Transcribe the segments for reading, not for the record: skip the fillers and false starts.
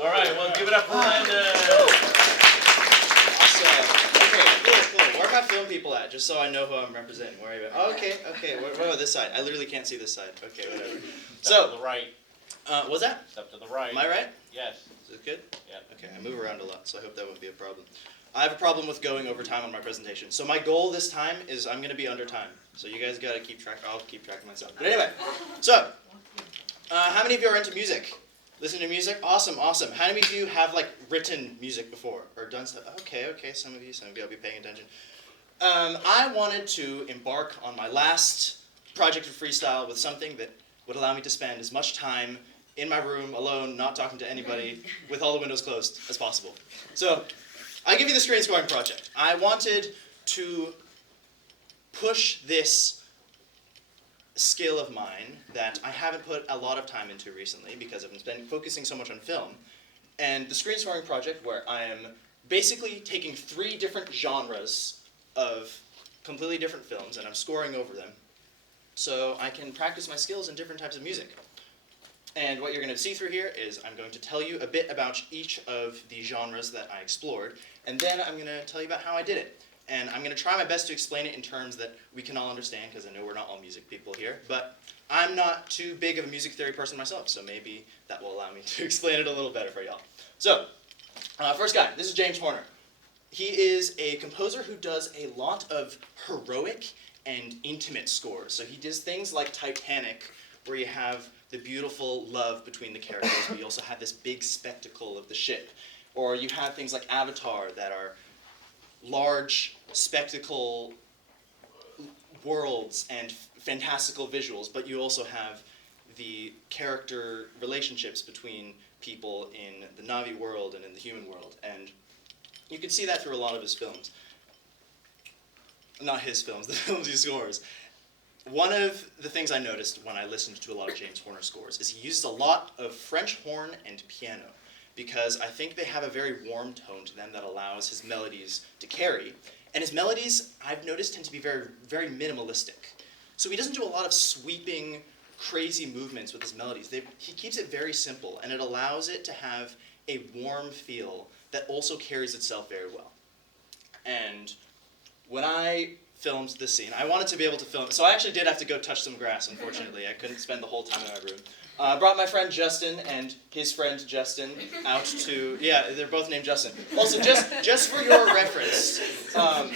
All right, well, give it up for Landon. Awesome. Okay, cool. Where are my film people at? Just so I know who I'm representing. Where are you at? Oh, okay. What about this side? I literally can't see this side. Okay, whatever. Step to the right. What's that? Step to the right. Am I right? Yes. Is it good? Yep. Okay, I move around a lot, so I hope that won't be a problem. I have a problem with going over time on my presentation. So my goal this time is I'm going to be under time. So you guys got to keep track. I'll keep track of myself. But anyway, so how many of you are into music? Listen to music? Awesome. How many of you have like written music before or done stuff? Okay, some of you I'll be paying attention. I wanted to embark on my last project of freestyle with something that would allow me to spend as much time in my room, alone, not talking to anybody, with all the windows closed as possible. So, I give you the screen scoring project. I wanted to push this skill of mine that I haven't put a lot of time into recently because I've been focusing so much on film. And the screen scoring project, where I am basically taking 3 different genres of completely different films and I'm scoring over them so I can practice my skills in different types of music. And what you're going to see through here is I'm going to tell you a bit about each of the genres that I explored, and then I'm going to tell you about how I did it. And I'm going to try my best to explain it in terms that we can all understand, because I know we're not all music people here, but I'm not too big of a music theory person myself, so maybe that will allow me to explain it a little better for y'all. So, first guy, this is James Horner. He is a composer who does a lot of heroic and intimate scores. So he does things like Titanic, where you have the beautiful love between the characters, but you also have this big spectacle of the ship. Or you have things like Avatar that are large spectacle worlds and fantastical visuals, but you also have the character relationships between people in the Na'vi world and in the human world. And you can see that through a lot of his films. Not his films, the films he scores. One of the things I noticed when I listened to a lot of James Horner scores is he uses a lot of French horn and piano, because I think they have a very warm tone to them that allows his melodies to carry. And his melodies, I've noticed, tend to be very, very minimalistic. So he doesn't do a lot of sweeping, crazy movements with his melodies. He keeps it very simple, and it allows it to have a warm feel that also carries itself very well. And when I filmed this scene, I wanted to be able to film it. So I actually did have to go touch some grass, unfortunately. I couldn't spend the whole time in my room. I brought my friend Justin and his friend Justin out to, yeah, they're both named Justin. Also, just for your reference, I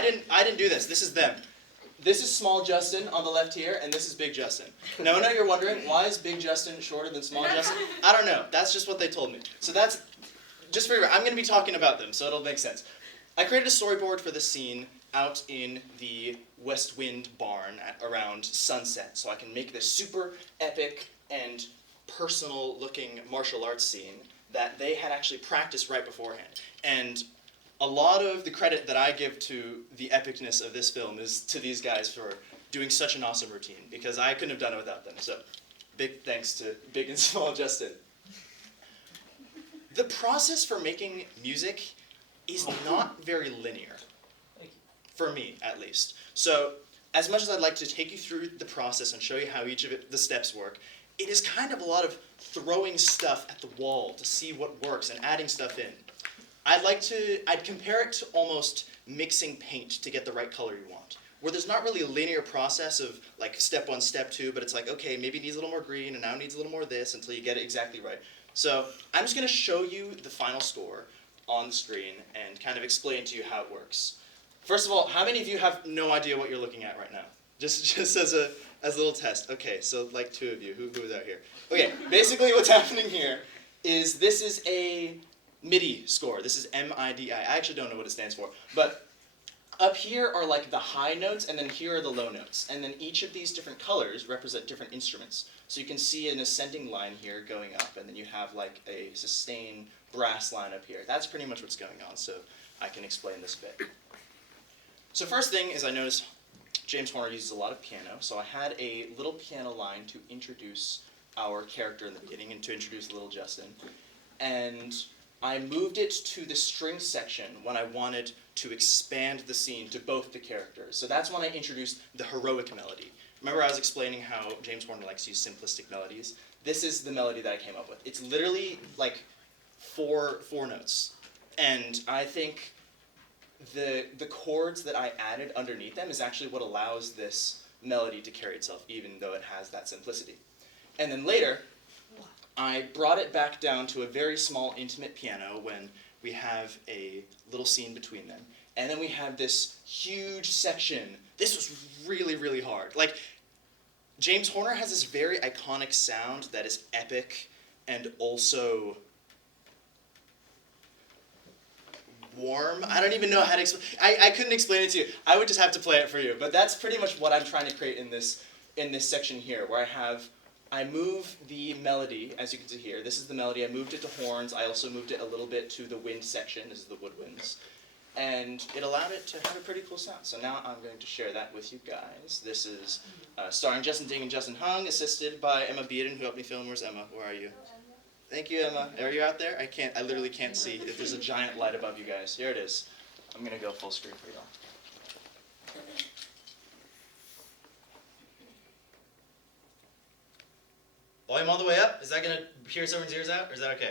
didn't do this. This is them. This is small Justin on the left here, and this is big Justin. Now, I know you're wondering, why is big Justin shorter than small Justin? I don't know. That's just what they told me. So that's, just for your, I'm going to be talking about them, so it'll make sense. I created a storyboard for this scene out in the West Wind barn around sunset, so I can make this super epic and personal-looking martial arts scene that they had actually practiced right beforehand. And a lot of the credit that I give to the epicness of this film is to these guys for doing such an awesome routine, because I couldn't have done it without them. So big thanks to Big and Small Justin. The process for making music is not very linear. For me, at least. So, as much as I'd like to take you through the process and show you how each of the steps work, it is kind of a lot of throwing stuff at the wall to see what works and adding stuff in. I'd compare it to almost mixing paint to get the right color you want, where there's not really a linear process of like step 1, step 2, but it's like, okay, maybe it needs a little more green and now it needs a little more this until you get it exactly right. So, I'm just going to show you the final score on the screen and kind of explain to you how it works. First of all, how many of you have no idea what you're looking at right now? Just as a little test. Okay, so like 2 of you. Who is out here? Okay, basically what's happening here is this is a MIDI score. This is MIDI. I actually don't know what it stands for. But up here are like the high notes, and then here are the low notes. And then each of these different colors represent different instruments. So you can see an ascending line here going up, and then you have like a sustained brass line up here. That's pretty much what's going on, so I can explain this a bit. So first thing is I noticed James Horner uses a lot of piano, so I had a little piano line to introduce our character in the beginning and to introduce little Justin. And I moved it to the string section when I wanted to expand the scene to both the characters. So that's when I introduced the heroic melody. remember I was explaining how James Horner likes to use simplistic melodies? This is the melody that I came up with. It's literally like four notes. And I think the chords that I added underneath them is actually what allows this melody to carry itself, even though it has that simplicity. And then later, I brought it back down to a very small, intimate piano when we have a little scene between them. And then we have this huge section. This was really, really hard. Like, James Horner has this very iconic sound that is epic and also warm. I don't even know how to explain. I couldn't explain it to you. I would just have to play it for you. But that's pretty much what I'm trying to create in this section here, where I move the melody, as you can see here. This is the melody. I moved it to horns. I also moved it a little bit to the wind section. This is the woodwinds. And it allowed it to have a pretty cool sound. So now I'm going to share that with you guys. This is starring Justin Ding and Justin Hung, assisted by Emma Beaton, who helped me film. Where's Emma? Where are you? Thank you, Emma. Are you out there? I literally can't see. If there's a giant light above you guys. Here it is. I'm going to go full screen for y'all. Volume all the way up? Is that going to pierce everyone's ears out? Or is that okay?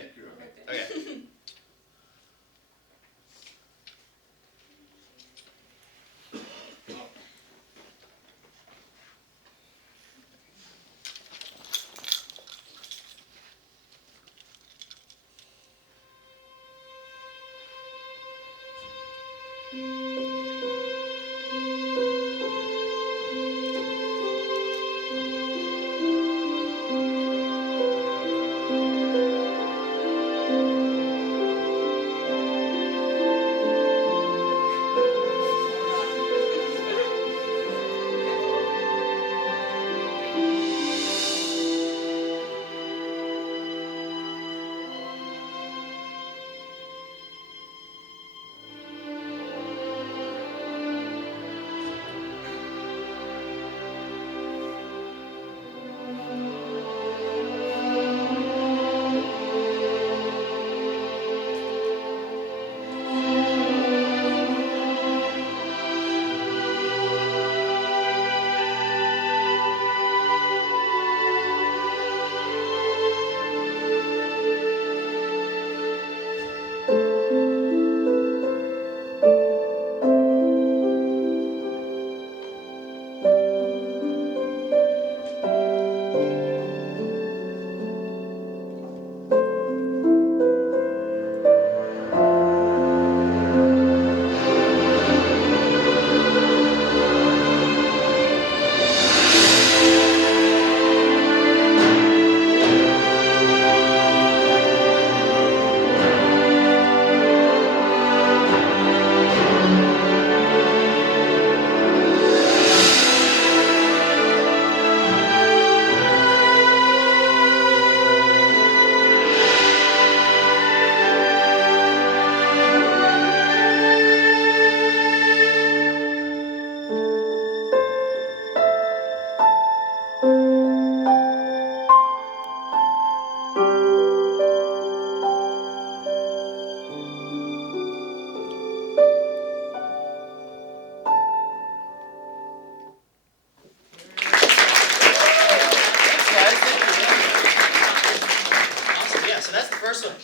Okay.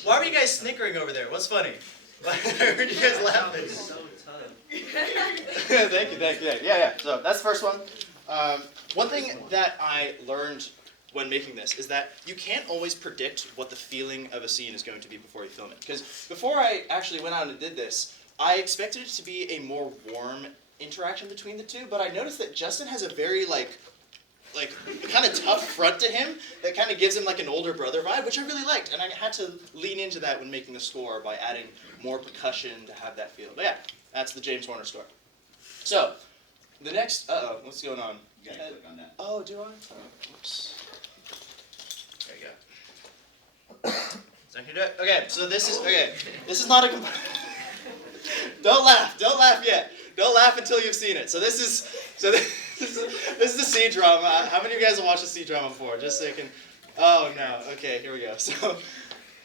Why were you guys snickering over there? What's funny? I heard you guys laughing. So tough. Thank you. Yeah. So that's the first one. One thing that I learned when making this is that you can't always predict what the feeling of a scene is going to be before you film it. Because before I actually went out and did this, I expected it to be a more warm interaction between the two, but I noticed that Justin has a very like kind of tough front to him that kind of gives him like an older brother vibe, which I really liked, and I had to lean into that when making the score by adding more percussion to have that feel. But yeah, that's the James Horner score. So, the next, what's going on? You gotta click on that. Oh, do I? Oh, oops. There you go. Is that gonna do it? Okay, so this is not a Don't laugh yet. Don't laugh until you've seen it. So this is the C drama. How many of you guys have watched a C drama before? Just so you can. Oh no. Okay, here we go. So,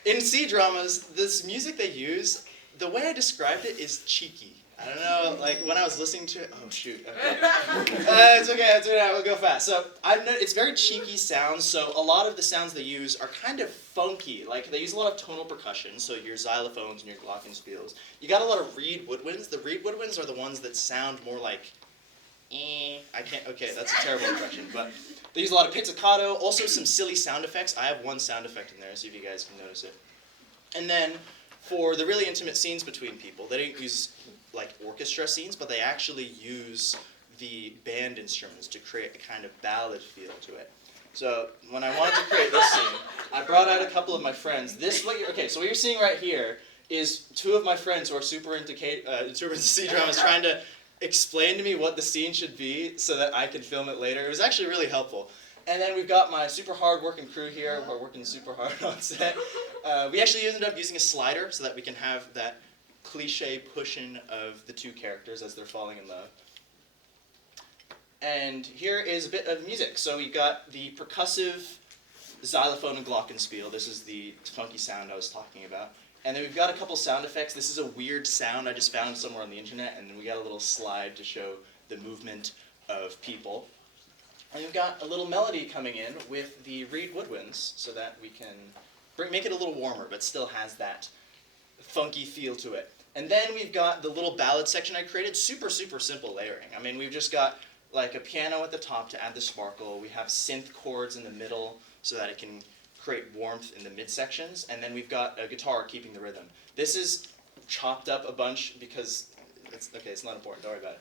in C dramas, this music they use, the way I described it is cheeky. I don't know, like when I was listening to it, oh shoot, okay. It's okay, we'll go fast. So it's very cheeky sounds, so a lot of the sounds they use are kind of funky. Like they use a lot of tonal percussion, so your xylophones and your glockenspiels. You got a lot of reed woodwinds. The reed woodwinds are the ones that sound more like, okay, that's a terrible impression, but they use a lot of pizzicato, also some silly sound effects. I have one sound effect in there, see if you guys can notice it. And then, for the really intimate scenes between people, they don't use like orchestra scenes, but they actually use the band instruments to create a kind of ballad feel to it. So when I wanted to create this scene, I brought out a couple of my friends. So what you're seeing right here is two of my friends who are super into C dramas trying to explain to me what the scene should be so that I could film it later. It was actually really helpful. And then we've got my super hard-working crew here who are working super hard on set. We actually ended up using a slider so that we can have that cliche push-in of the two characters as they're falling in love. And here is a bit of music. So we got the percussive xylophone and glockenspiel. This is the funky sound I was talking about. And then we've got a couple sound effects. This is a weird sound I just found somewhere on the internet, and then we got a little slide to show the movement of people. And we've got a little melody coming in with the reed woodwinds so that we can make it a little warmer, but still has that funky feel to it. And then we've got the little ballad section I created, super, super simple layering. I mean, we've just got like a piano at the top to add the sparkle. We have synth chords in the middle so that it can create warmth in the midsections. And then we've got a guitar keeping the rhythm. This is chopped up a bunch because, it's not important, don't worry about it.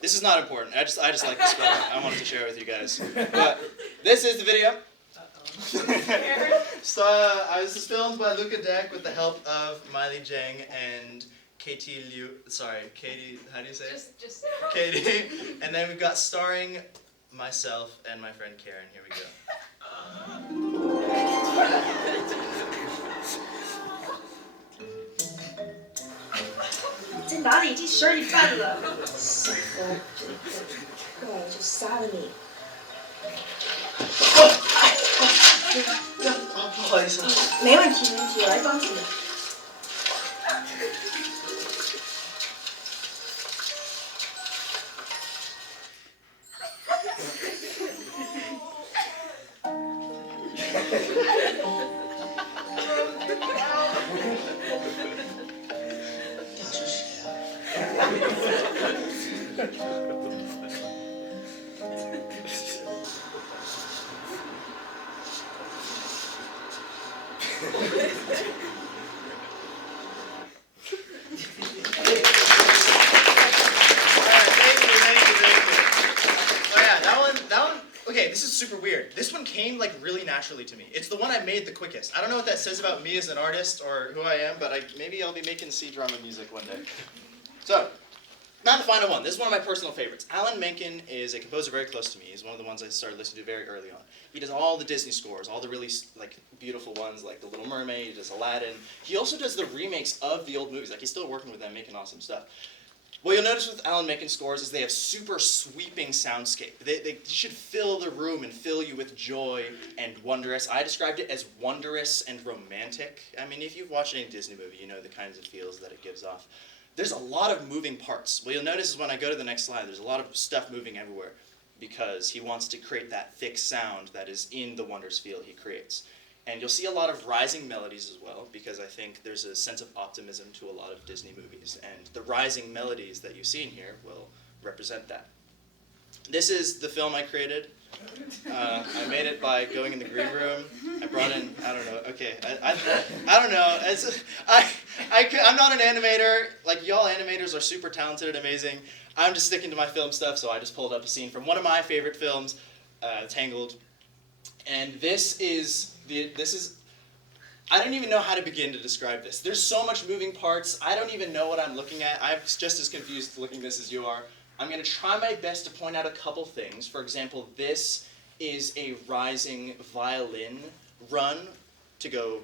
This is not important. I just like the spelling. I wanted to share it with you guys. But this is the video. So this is filmed by Luca Deck with the help of Miley Jang and Katie, how do you say it? Just Katie. And then we've got starring myself and my friend Karen. Here we go.你在哪里？已经12:30了。媳妇，过来就杀了你。不好意思。没问题，我来帮助你。这是谁啊？Okay, this is super weird. This one came like really naturally to me. It's the one I made the quickest. I don't know what that says about me as an artist or who I am, but maybe I'll be making C-drama music one day. So, now the final one. This is one of my personal favorites. Alan Menken is a composer very close to me. He's one of the ones I started listening to very early on. He does all the Disney scores, all the really like beautiful ones like The Little Mermaid, he does Aladdin. He also does the remakes of the old movies. Like he's still working with them, making awesome stuff. What you'll notice with Alan Menken scores is they have super sweeping soundscape. They should fill the room and fill you with joy and wondrous. I described it as wondrous and romantic. I mean, if you've watched any Disney movie, you know the kinds of feels that it gives off. There's a lot of moving parts. What you'll notice is when I go to the next slide, there's a lot of stuff moving everywhere because he wants to create that thick sound that is in the wondrous feel he creates. And you'll see a lot of rising melodies as well, because I think there's a sense of optimism to a lot of Disney movies. And the rising melodies that you see in here will represent that. This is the film I created. I made it by going in the green room. I brought in, I don't know, okay, I don't know. I'm not an animator. Like, y'all animators are super talented and amazing. I'm just sticking to my film stuff, so I just pulled up a scene from one of my favorite films, Tangled. And this is, I don't even know how to begin to describe this. There's so much moving parts. I don't even know what I'm looking at. I'm just as confused looking at this as you are. I'm going to try my best to point out a couple things. For example, this is a rising violin run to go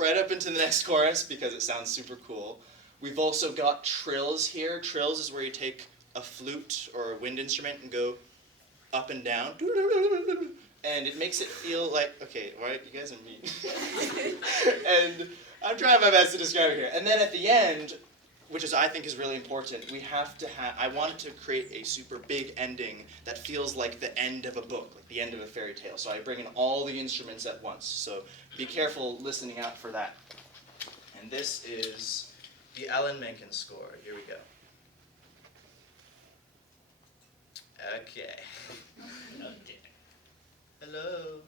right up into the next chorus because it sounds super cool. We've also got trills here. Trills is where you take a flute or a wind instrument and go up and down. and it makes it feel like, okay, right, you guys are mean. And I'm trying my best to describe it here. And then at the end, which is I think is really important, we have to have, I wanted to create a super big ending that feels like the end of a book, like the end of a fairy tale. So I bring in all the instruments at once. So be careful listening out for that. And this is the Alan Menken score. Here we go. Okay. Hello.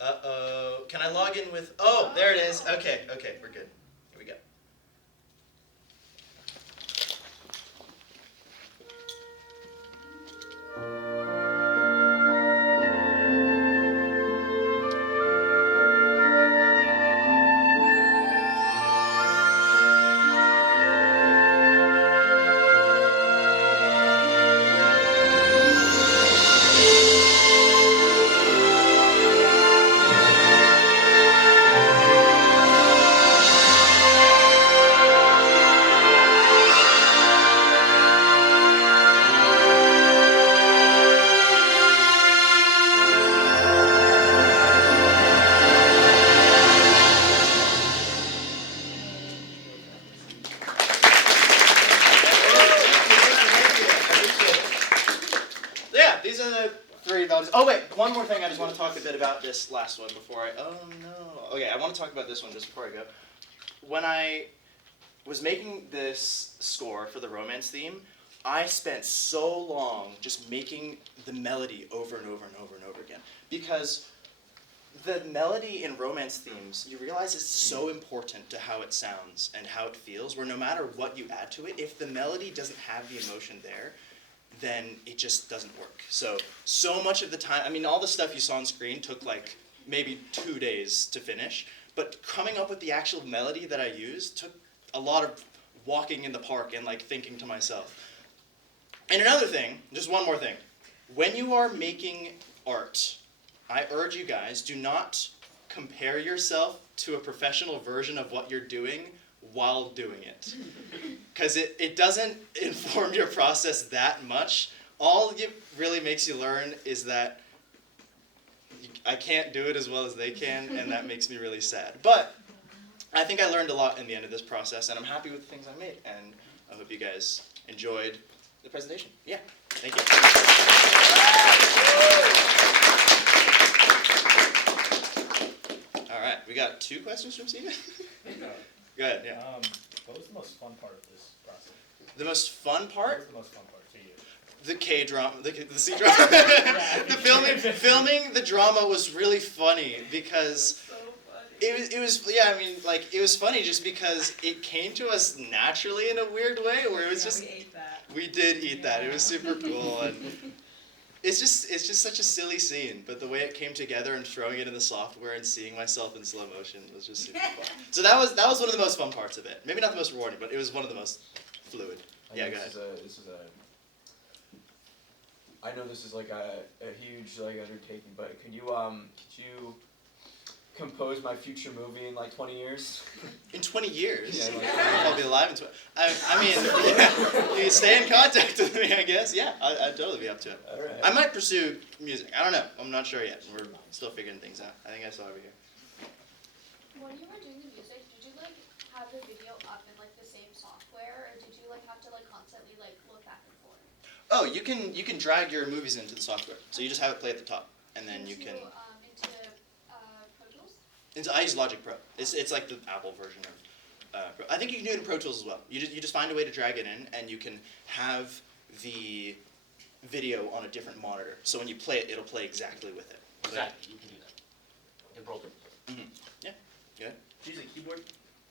Uh-oh. Can I log in with... Oh, there it is. Okay, we're good. Here we go. These are the 3 values. Oh wait, one more thing I just want to talk a bit about this last one before I, oh no. Okay, I want to talk about this one just before I go. When I was making this score for the romance theme, I spent so long just making the melody over and over and over and over again. Because the melody in romance themes, you realize it's so important to how it sounds and how it feels, where no matter what you add to it, if the melody doesn't have the emotion there, then it just doesn't work. So much of the time, I mean, all the stuff you saw on screen took like maybe 2 days to finish, but coming up with the actual melody that I used took a lot of walking in the park and like thinking to myself. And another thing, just one more thing, when you are making art, I urge you guys, do not compare yourself to a professional version of what you're doing while doing it. Because it doesn't inform your process that much. All it really makes you learn is that I can't do it as well as they can, and that makes me really sad. But I think I learned a lot in the end of this process, and I'm happy with the things I made, and I hope you guys enjoyed the presentation. Yeah, thank you. All right, we got 2 questions from Steven. Go ahead, yeah. What was the most fun part of this process? The most fun part? What was the most fun part to you? The K-drama, the C-drama. The filming the drama was really funny because it was funny just because it came to us naturally in a weird way where it was just we ate that. we did eat that. It was super cool, and it's just such a silly scene, but the way it came together and throwing it in the software and seeing myself in slow motion was just super fun. So that was one of the most fun parts of it. Maybe not the most rewarding, but it was one of the most fluid. Yeah, go ahead. I know this is like a huge like undertaking, but could you compose my future movie in like 20 years? In 20 years? Yeah, like, I'll be alive in 20. I mean, you stay in contact with me, I guess. Yeah, I'd totally be up to it. all right. I might pursue music. I don't know. I'm not sure yet. We're still figuring things out. I think I saw over here. When you were doing the music, did you like have the video up in like the same software, or did you like have to like constantly like look back and forth? Oh, you can drag your movies into the software. So you just have it play at the top, and then you can. Into Pro Tools? I use Logic Pro. It's like the Apple version of Pro. I think you can do it in Pro Tools as well. You just find a way to drag it in, and you can have the video on a different monitor. So when you play it, it'll play exactly with it. Exactly, you can do that. In Pro Tools. Mm-hmm. Yeah. Good. Did you use a keyboard?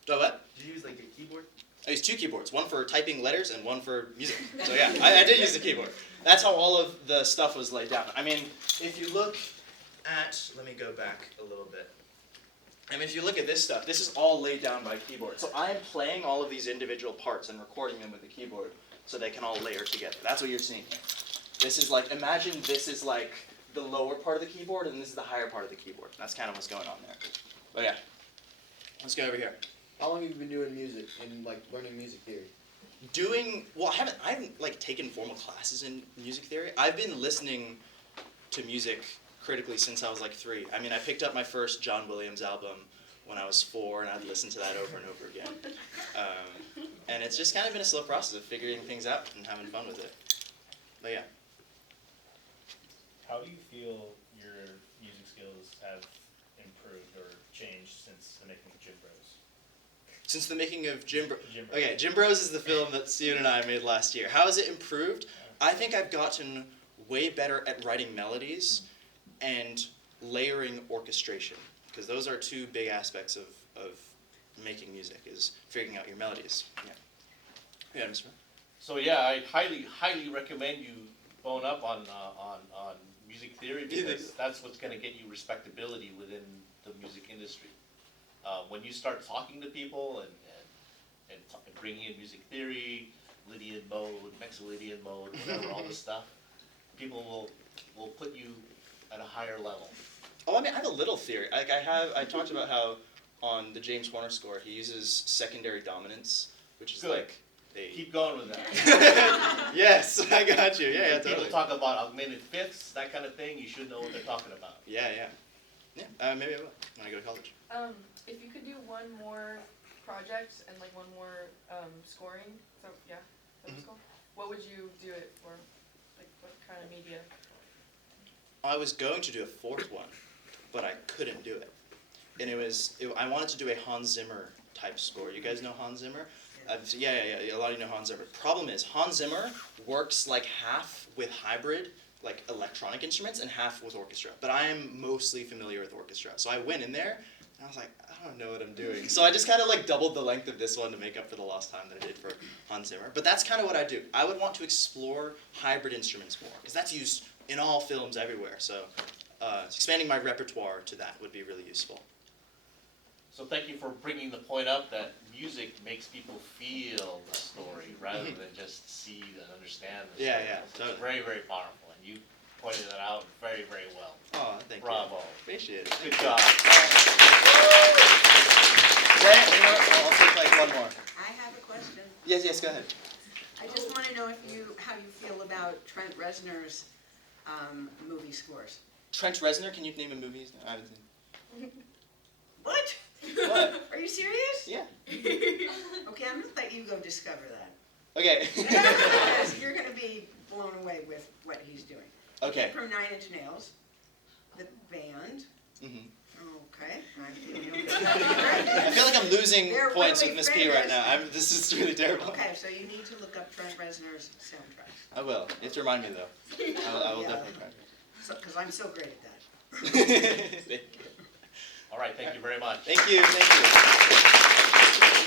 Oh, what? Did you use like a keyboard? I used 2 keyboards, one for typing letters and one for music. So yeah, I did use the keyboard. That's how all of the stuff was laid down. I mean, if you look at, let me go back a little bit. I mean, if you look at this stuff, this is all laid down by keyboard. So I'm playing all of these individual parts and recording them with the keyboard so they can all layer together. That's what you're seeing here. This is like, imagine this is like the lower part of the keyboard and this is the higher part of the keyboard. That's kind of what's going on there. But yeah, let's go over here. How long have you been doing music and like learning music theory? I haven't like taken formal classes in music theory. I've been listening to music critically since I was like 3. I mean, I picked up my first John Williams album when I was 4, and I'd listen to that over and over again. And it's just kind of been a slow process of figuring things out and having fun with it. But yeah. How do you feel your music skills have improved or changed since the making of Gym Bros? Since the making of Gym Bros. Gym Bros. Okay, Gym Bros is the film that Steven and I made last year. How has it improved? I think I've gotten way better at writing melodies and layering orchestration, because those are 2 big aspects of making music, is figuring out your melodies. Yeah, Mr. So yeah, I highly recommend you bone up on music theory, because that's what's going to get you respectability within the music industry. When you start talking to people and bringing in music theory, Lydian mode, Mexolydian mode, whatever, all this stuff, people will put you at a higher level. Oh, I mean, I have a little theory. Like I talked about how on the James Horner score he uses secondary dominance, which is Good. like a... Keep going with that. Yes, I got you. Yeah, When totally. people talk about augmented fifths, that kind of thing, you should know what they're talking about. Yeah. Maybe I will when I go to college. If you could do one more project and like one more scoring, so yeah, that was cool. What would you do it for? Like what kind of media? I was going to do a 4th one, but I couldn't do it. And I wanted to do a Hans Zimmer type score. You guys know Hans Zimmer? Yeah. A lot of you know Hans Zimmer. Problem is, Hans Zimmer works like half with hybrid, like electronic instruments, and half with orchestra. But I am mostly familiar with orchestra. So I went in there, and I was like, I don't know what I'm doing. So I just kind of like doubled the length of this one to make up for the lost time that I did for Hans Zimmer. But that's kind of what I do. I would want to explore hybrid instruments more, because that's used in all films everywhere. So expanding my repertoire to that would be really useful. So thank you for bringing the point up that music makes people feel the story rather than just see and understand the story. Yeah, It's totally. very, very powerful, and you pointed that out very, very well. Oh, thank Bravo. you. Appreciate it. Good job. I'll take like one more. I have a question. Yes, go ahead. I just want to know how you feel about Trent Reznor's movie scores. Trent Reznor, can you name a movie? I haven't seen. What? What? Are you serious? Yeah. Okay, I'm gonna let you go discover that. Okay. Because you're gonna be blown away with what he's doing. Okay. From 9 Inch Nails, the band. Mhm. Okay. I feel like I'm losing They're points really with Miss P right famous. now. This is really terrible. Okay, so you need to look up Trent Reznor's soundtracks. I will. You have to remind me though. I will Yeah. definitely try. Because I'm so great at that. Thank you. All right, thank you very much. Thank you.